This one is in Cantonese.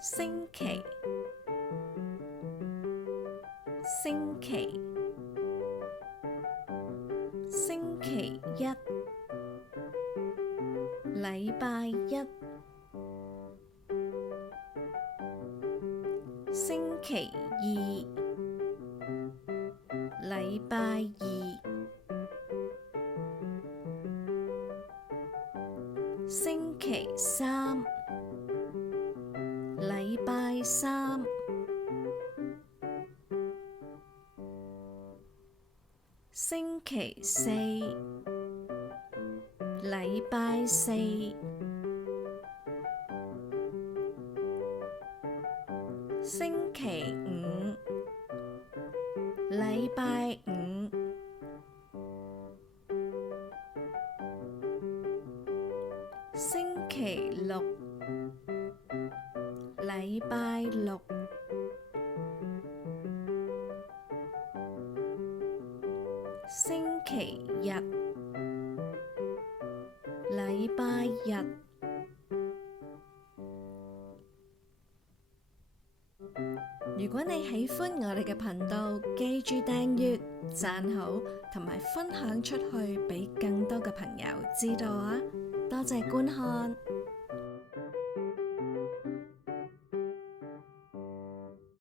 星期，星期，星期一，禮拜一，星期二，禮拜二，星期三，禮拜三，星期四，禮拜四，星期五，禮拜五，星期六，禮拜六，星期日，禮拜日。如果你喜歡我哋嘅頻道，記住訂閱、讚好同埋分享出去俾更多嘅朋友知道啊！多謝觀看。